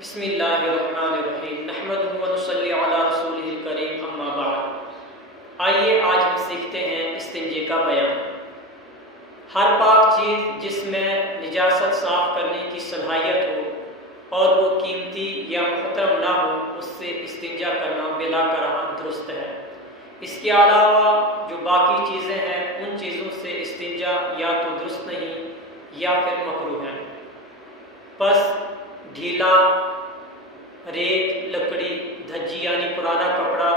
بسم اللہ الرحمن الرحیم نحمدہ و نصلی علی رسولہ الکریم اما بعد۔ آئیے آج ہم سیکھتے ہیں استنجے کا بیان۔ ہر پاک چیز جس میں نجاست صاف کرنے کی صلاحیت ہو اور وہ قیمتی یا محترم نہ ہو، اس سے استنجا کرنا بلا کراہت درست ہے۔ اس کے علاوہ جو باقی چیزیں ہیں ان چیزوں سے استنجا یا تو درست نہیں یا پھر مکروہ ہے۔ پس ڈھیلا، ریت، لکڑی، دھجی یعنی پرانا کپڑا،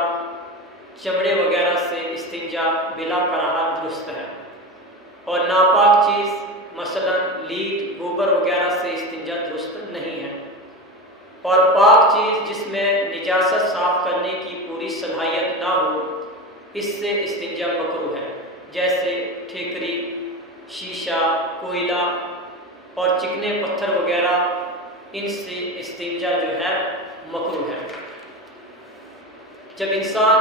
چمڑے وغیرہ سے استنجا بلا کراہت درست ہے، اور ناپاک چیز مثلا لیٹ، گوبر وغیرہ سے استنجا درست نہیں ہے۔ اور پاک چیز جس میں نجاست صاف کرنے کی پوری صلاحیت نہ ہو، اس سے استنجا مکروہ ہے، جیسے ٹھیکری، شیشہ، کوئلہ اور چکنے پتھر وغیرہ، ان سے استنجا جو ہے مکروہ ہے۔ جب انسان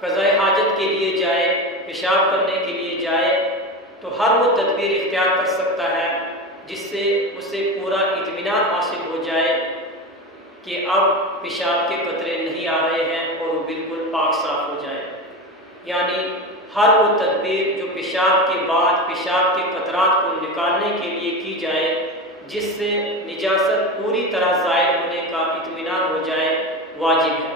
قضائے حاجت کے لیے جائے، پیشاب کرنے کے لیے جائے، تو ہر وہ تدبیر اختیار کر سکتا ہے جس سے اسے پورا اطمینان حاصل ہو جائے کہ اب پیشاب کے قطرے نہیں آ رہے ہیں اور وہ بالکل پاک صاف ہو جائے۔ یعنی ہر وہ تدبیر جو پیشاب کے بعد پیشاب کے قطرات کو نکالنے کے لیے کی جائے، جس سے نجاست پوری طرح زائل ہونے کا اطمینان ہو جائے، واجب ہے۔